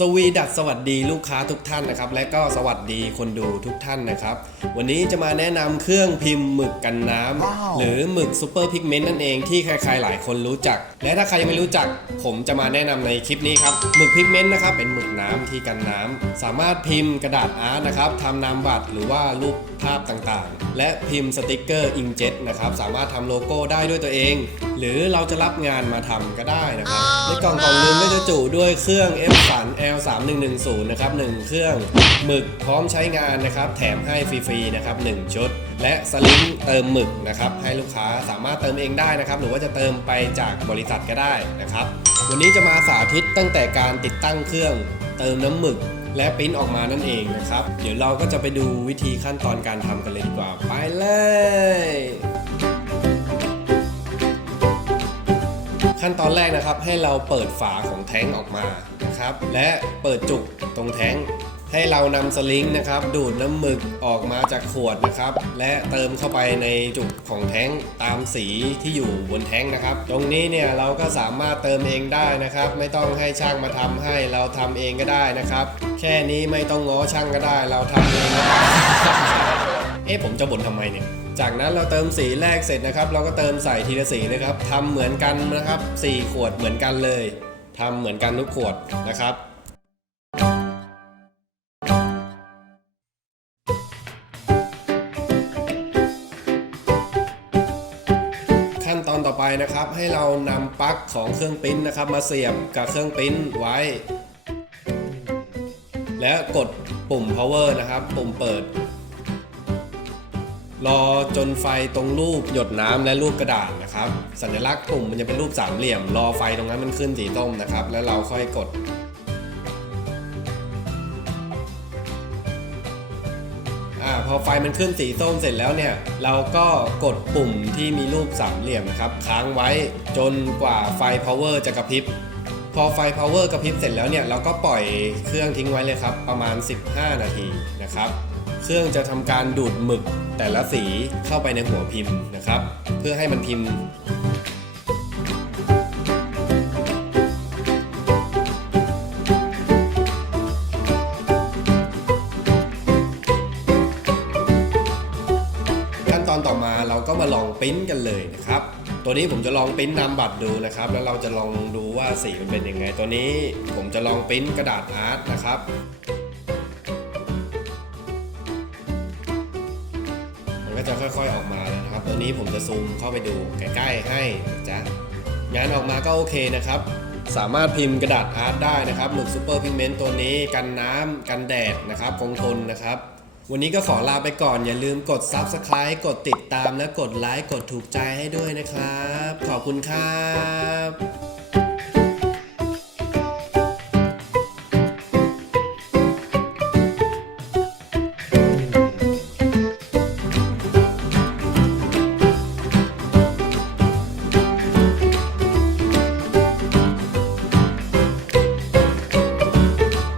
สวีดัสสวัสดีลูกค้าทุกท่านนะครับ และก็สวัสดีคนดูทุกท่านนะครับ วันนี้จะมาแนะนำเครื่องพิมพ์หมึกกันน้ำว้าวหรือหมึกซูเปอร์พิกเมนต์นั่นเองที่ใครๆหลายคนรู้จัก และถ้าใครยังไม่รู้จัก ผมจะมาแนะนำในคลิปนี้ครับหมึกพิกเมนต์นะครับเป็นหมึกน้ำที่กันน้ำสามารถพิมพ์กระดาษอาร์ตนะครับทำนามบัตรหรือว่ารูปภาพต่างๆ และพิมพ์สติกเกอร์อิงเจ็ตนะครับสามารถทำโลโก้ได้ด้วยตัวเอง หรือเราจะรับงานมาทำก็ได้นะครับในกล่องกล่องหนึงก็จะจุด้วยเครื่อง F 3 L 3 1 1 0นะครับ1เครื่องหมึกพร้อมใช้งานนะครับ แถมให้ฟรีๆนะครับ1ชุด และสลิงเติมหมึกนะครับ ให้ลูกค้าสามารถเติมเองได้นะครับ หรือว่าจะเติมไปจากบริษัทก็ได้นะครับ วันนี้จะมาสาธิตตั้งแต่การติดตั้งเครื่อง เติมน้ำหมึก และปริ้นออกมานั่นเองนะครับ เดี๋ยวเราก็จะไปดูวิธีขั้นตอนการทำกันเลยดีกว่า ขั้นตอนแรกนะครับให้เราเปิดฝาของแท้งออกมานะครับ และเปิดจุกตรงแท้งให้เรานำสลิงนะครับ ดูดน้ำหมึกออกมาจากขวดนะครับ และเติมเข้าไปในจุกของแท้งตามสีที่อยู่บนแท้งนะครับ ตรงนี้เนี่ยเราก็สามารถเติมเองได้นะครับ ไม่ต้องให้ช่างมาทำให้เราทำเองก็ได้นะครับ แค่นี้ไม่ต้องง้อช่างก็ได้ เราทำเองก็ได้ เอ๊ะผมจะบ่นทำไมเนี่ย จากนั้นเราเติมสีแรกเสร็จนะครับ เราก็เติมใส่ทีละสีนะครับทำเหมือนกันนะครับ 4 ขวดเหมือนกันเลยทำเหมือนกันทุกขวดนะครับขั้นตอนต่อไปนะครับให้เรานำปลั๊กของเครื่องปริ้นนะครับ มาเสียบกับเครื่องปริ้นไว้ และกดปุ่ม power นะครับ ปุ่มเปิด รอจนไฟตรงรูปหยดน้ำและรูปกระดาษนะครับ สัญลักษณ์ปุ่มมันจะเป็นรูปสามเหลี่ยม รอไฟตรงนั้นมันขึ้นสีส้มนะครับ แล้วเราค่อยกด อ่าพอไฟมันขึ้นสีส้มเสร็จแล้วเนี่ย เราก็กดปุ่มที่มีรูปสามเหลี่ยมนะครับ ค้างไว้จนกว่าไฟ power จะกระพริบพอไฟ power กระพริบเสร็จแล้วเนี่ยเราก็ปล่อยเครื่องทิ้งไว้เลยครับ ประมาณ 15 นาทีนะครับ เครื่องจะทำการดูดหมึกแต่ละสีเข้าไปในหัวพิมพ์นะครับ เพื่อให้มันพิมพ์ขั้นตอนต่อมาเราก็มาลองปริ้นกันเลยนะครับ ตัวนี้ผมจะลองปริ้นนามบัตรดูนะครับ แล้วเราจะลองดูว่าสีมันเป็นยังไง ตัวนี้ผมจะลองปริ้นกระดาษอาร์ตนะครับ ก็จะค่อยๆออกมาแล้วนะครับ ตัวนี้ผมจะซูมเข้าไปดูใกล้ๆให้จ๊ะงานออกมาก็โอเคนะครับ สามารถพิมพ์กระดาษอาร์ตได้นะครับหมึกซูเปอร์พิกเมนต์ตัวนี้กันน้ำกันแดดนะครับ คงทนนะครับวันนี้ก็ขอลาไปก่อน อย่าลืมกด Subscribe กดติดตามและกดไลค์กดถูกใจให้ด้วยนะครับ ขอบคุณครับ